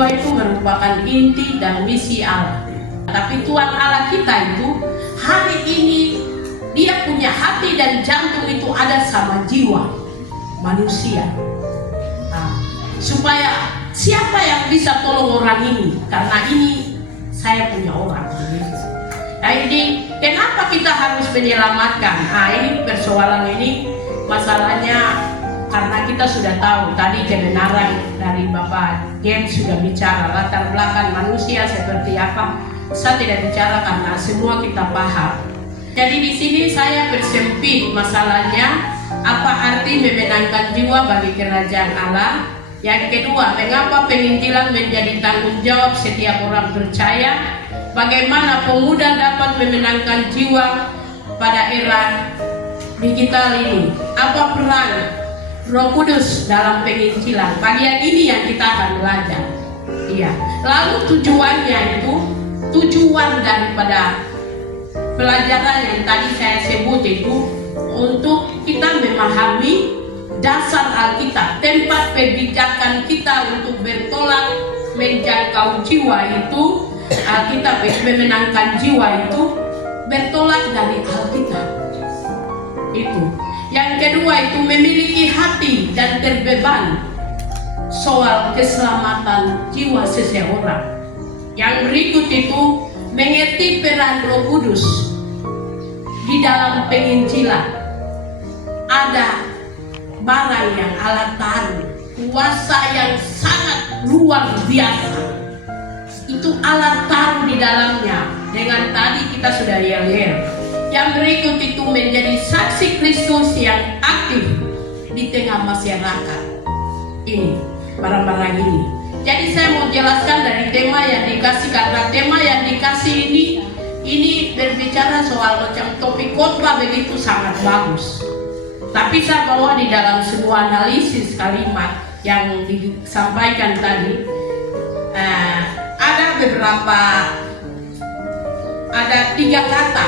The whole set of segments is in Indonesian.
jiwa itu merupakan inti dan misi Allah. Tapi Tuhan Allah kita itu hari ini Dia punya hati dan jantung itu ada sama jiwa manusia. Supaya siapa yang bisa tolong orang ini? Karena ini saya punya orang. Nah ini kenapa kita harus menyelamatkan? Ini persoalan ini masalahnya karena kita sudah tahu tadi kebenaran dari Bapak James sudah bicara latar belakang manusia seperti apa. Saya tidak bicara karena semua kita paham. Jadi di sini saya persempit masalahnya apa arti memenangkan jiwa bagi kerajaan Allah. Yang kedua, mengapa penginjilan menjadi tanggung jawab setiap orang percaya? Bagaimana pemuda dapat memenangkan jiwa pada era digital ini? Apa peran Roh Kudus dalam penginjilan? Bagian ini yang kita akan belajar. Iya. Lalu tujuannya itu, tujuan daripada pelajaran yang tadi saya sebut itu untuk kita memahami dasar Alkitab, tempat perbicaraan kita untuk bertolak menjangkau jiwa itu. Alkitab memenangkan jiwa itu bertolak dari Alkitab. Itu. Yang kedua itu memiliki hati dan terbeban soal keselamatan jiwa seseorang. Yang berikut itu mengerti peran Roh Kudus di dalam penginjilan. Ada barang yang Allah taruh, kuasa yang sangat luar biasa. Itu Allah taruh di dalamnya. Dengan tadi kita sudah yel-yel. Yang berikut itu menjadi saksi Kristus yang aktif di tengah masyarakat. Ini barang-barang ini. Jadi saya mau jelaskan dari tema yang dikasih, karena tema yang dikasih ini berbicara soal macam topik khotbah begitu sangat bagus. Tapi saya bawa di dalam sebuah analisis kalimat yang disampaikan tadi. Ada beberapa, ada 3 kata,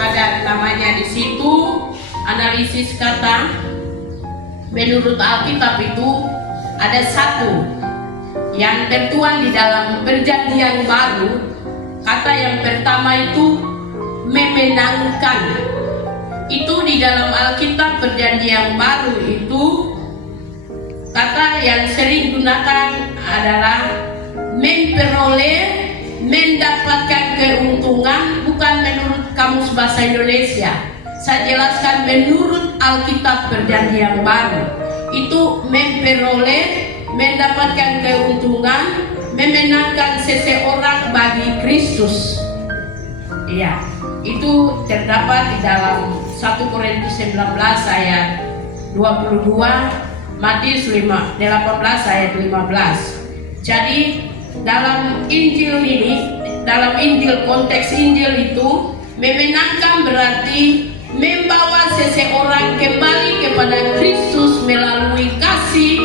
ada namanya di situ analisis kata. Menurut Alkitab itu ada 1 yang tertuang di dalam Perjanjian Baru. Kata yang pertama itu memenangkan. Itu di dalam Alkitab Perjanjian Baru itu kata yang sering digunakan adalah memperoleh, mendapatkan keuntungan, bukan menurut Kamus Bahasa Indonesia. Saya jelaskan menurut Alkitab Perjanjian Baru. Itu memperoleh, mendapatkan keuntungan, memenangkan seseorang bagi Kristus. Iya, itu terdapat di dalam 1 Korintus 19 ayat 22, Matius 18 ayat 15. Jadi dalam Injil ini, dalam Injil, konteks Injil itu memenangkan berarti membawa seseorang kembali kepada Kristus melalui kasih,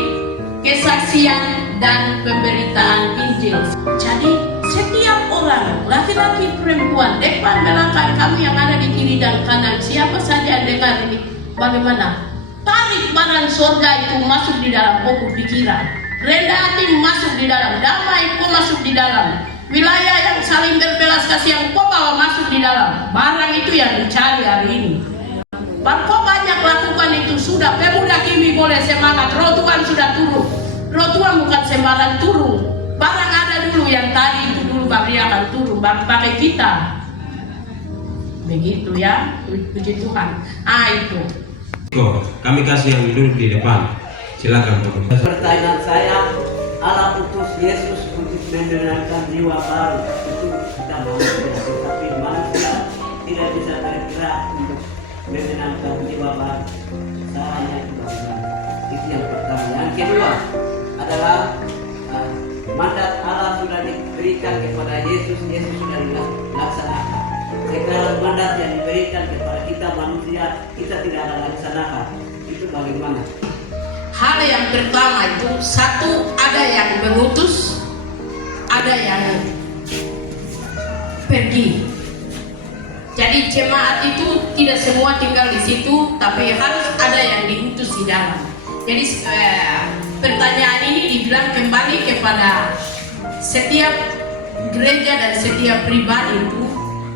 kesaksian, dan pemberitaan Injil. Jadi setiap orang, laki-laki, perempuan, depan, belakang, kami yang ada di kiri dan kanan, siapa saja yang dengar ini, bagaimana? Tarik barang surga itu masuk di dalam pokok pikiran. Rendah hati masuk di dalam, damai kau masuk di dalam. Wilayah yang saling berbelas kasihan kau bawa masuk di dalam. Barang itu yang dicari hari ini. Kau banyak lakukan itu sudah. Pemuda kimi boleh semangat. Roh Tuhan sudah turun. Roh Tuhan bukan sembarang turun. Barang ada dulu yang tadi itu dulu baru dia akan turun. Baru pakai kita. Begitu ya. Puji Tuhan. Itu. Kami kasih yang duduk di depan. Silakan. Pertanyaan saya, Allah utus Yesus untuk memenangkan jiwa baru. Itu kita manusia, tetapi manusia tidak bisa bergerak untuk memenangkan jiwa baru. Caranya itu bagaimana? Itu yang pertama. Yang kedua adalah mandat Allah sudah diberikan kepada Yesus. Yesus sudah dilaksanakan. Sekarang mandat yang diberikan kepada kita manusia, kita tidak akan laksanakan. Itu bagaimana? Hal yang pertama itu, 1, ada yang mengutus, ada yang pergi. Jadi jemaat itu tidak semua tinggal di situ, tapi harus ada yang diutus di dalam. Jadi pertanyaan ini dibilang kembali kepada setiap gereja dan setiap pribadi itu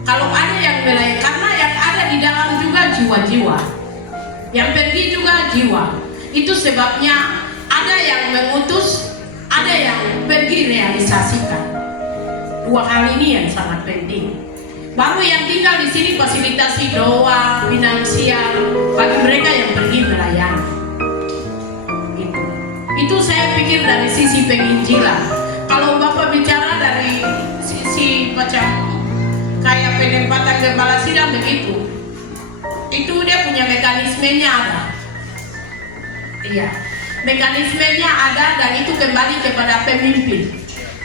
kalau ada yang melayani, karena yang ada di dalam juga jiwa-jiwa, yang pergi juga jiwa. Itu sebabnya ada yang mengutus, ada yang pergi realisasikan. Dua hal ini yang sangat penting. Baru yang tinggal di sini fasilitasi doa, finansial bagi mereka yang pergi melayani. Itu saya pikir dari sisi penginjilan. Kalau Bapak bicara dari sisi macam kayak penempatan gembala sidang begitu, itu dia punya mekanismenya ada. Iya, mekanismenya ada dan itu kembali kepada pemimpin,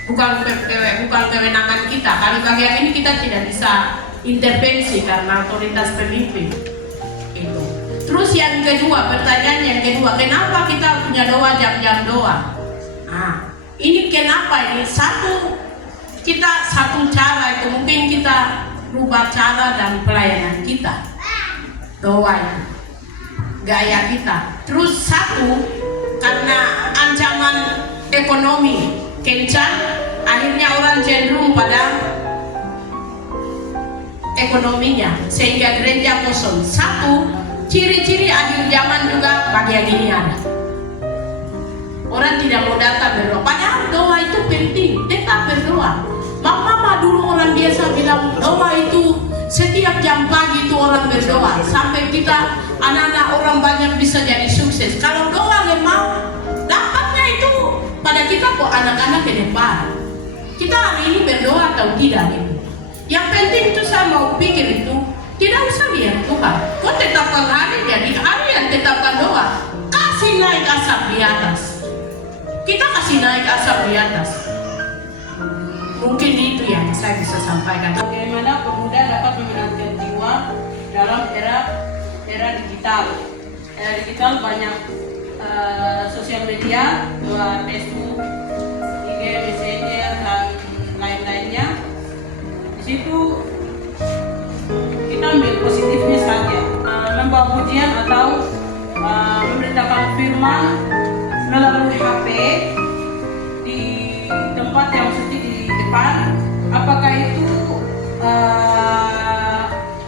bukan kewenangan kita. Kalau bagian ini kita tidak bisa intervensi karena otoritas pemimpin. Itu. Terus yang kedua, pertanyaan yang kedua, kenapa kita punya doa jam-jam doa? Nah, ini kenapa ini? Satu cara itu mungkin kita rubah cara dan pelayanan kita. Doa itu gaya kita. Terus satu, karena ancaman ekonomi kencang, akhirnya orang cenderung pada ekonominya sehingga gereja kosong. Satu, ciri-ciri akhir zaman juga bagian ini ada. Orang tidak mau datang berdoa, padahal doa itu penting, tetap berdoa. Mama dulu orang biasa bilang doa itu setiap jam pagi itu orang berdoa sampai kita anak-anak orang banyak bisa jadi sukses. Kalau doa lemah, dampaknya itu pada kita kok anak-anak ke depan. Kita hari ini berdoa atau tidak gitu. Yang penting itu saya mau pikir itu tidak usah lihat Tuhan. Kau tetapkan hari jadi hari yang tetapkan doa. Kasih naik asap di atas. Kita kasih naik asap di atas. Mungkin itu yang saya bisa sampaikan. Bagaimana pemuda dapat memenangkan jiwa dalam era digital. Era digital banyak sosial media, Facebook, IG, Messenger dan lain-lainnya. Di situ kita ambil positifnya saja, membawa pujian atau memberitakan firman melalui HP di tempat yang suci di depan. Apakah itu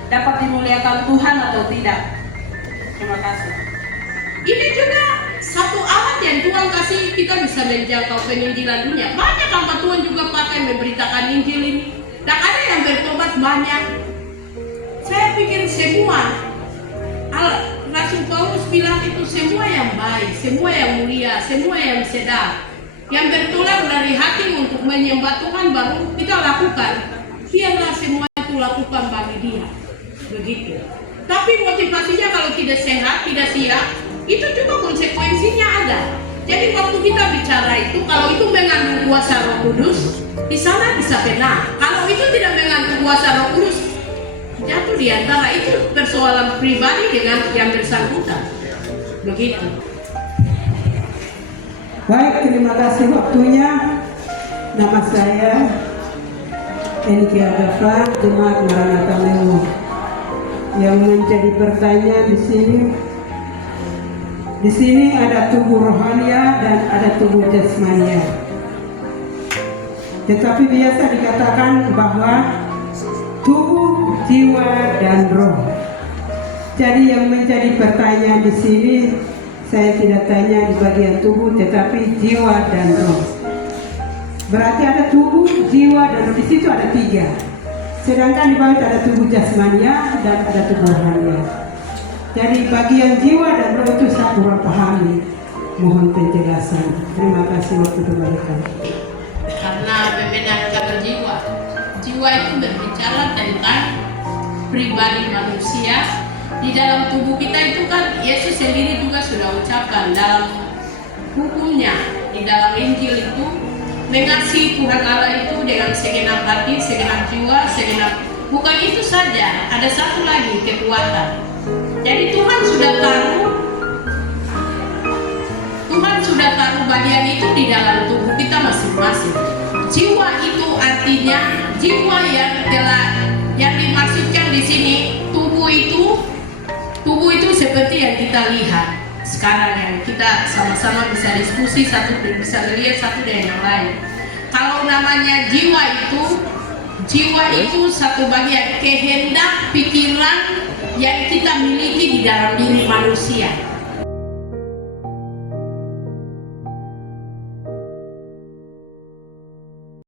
dapat dimuliakan Tuhan atau tidak? Terima kasih. Ini juga satu alat yang Tuhan kasih kita bisa menjangkau penginjilan dunia. Banyak hamba Tuhan juga pakai memberitakan Injil ini. Dan ada yang bertobat banyak. Saya pikir semua Rasul Paulus bilang itu semua yang baik, semua yang mulia, semua yang sedap, yang bertular dari hati untuk menyembah Tuhan baru kita lakukan. Biarlah semua itu lakukan bagi Dia. Begitu. Tapi motivasinya kalau tidak sehat, tidak siap, itu juga konsekuensinya ada. Jadi waktu kita bicara itu, kalau itu mengandung kuasa Roh Kudus, di sana bisa kena. Kalau itu tidak mengandung kuasa Roh Kudus, jatuh di antara itu persoalan pribadi dengan yang bersangkutan. Begitu. Baik, terima kasih waktunya. Nama saya Enki Agafar, Jemaat Maranatha Memo. Yang menjadi pertanyaan di sini ada tubuh rohania dan ada tubuh jasmania. Tetapi biasa dikatakan bahwa tubuh, jiwa, dan roh. Jadi yang menjadi pertanyaan di sini, saya tidak tanya di bagian tubuh, tetapi jiwa dan roh. Berarti ada tubuh, jiwa, dan roh. Di situ ada 3. Sedangkan di bawah ada tubuh jasmania dan ada tubuh rohania. Jadi bagian jiwa dan roh itu saya kurang pahami. Mohon penjelasan. Terima kasih waktu diberikan. Karena membenarkan jiwa. Jiwa itu berbicara tentang pribadi manusia. Di dalam tubuh kita itu kan Yesus sendiri juga sudah ucapkan dalam hukumnya, di dalam Injil itu, mengasihi Tuhan Allah itu dengan segenap hati, segenap jiwa, segenap. Bukan itu saja, ada satu lagi, kekuatan. Jadi Tuhan sudah taruh bagian itu di dalam tubuh kita masing-masing. Jiwa itu artinya jiwa yang dimaksudkan di sini. Tubuh itu seperti yang kita lihat sekarang, yang kita sama-sama bisa diskusi, satu bisa melihat satu dengan yang lain. kalau namanya jiwa itu satu bagian kehendak pikiran yang kita miliki di dalam diri manusia.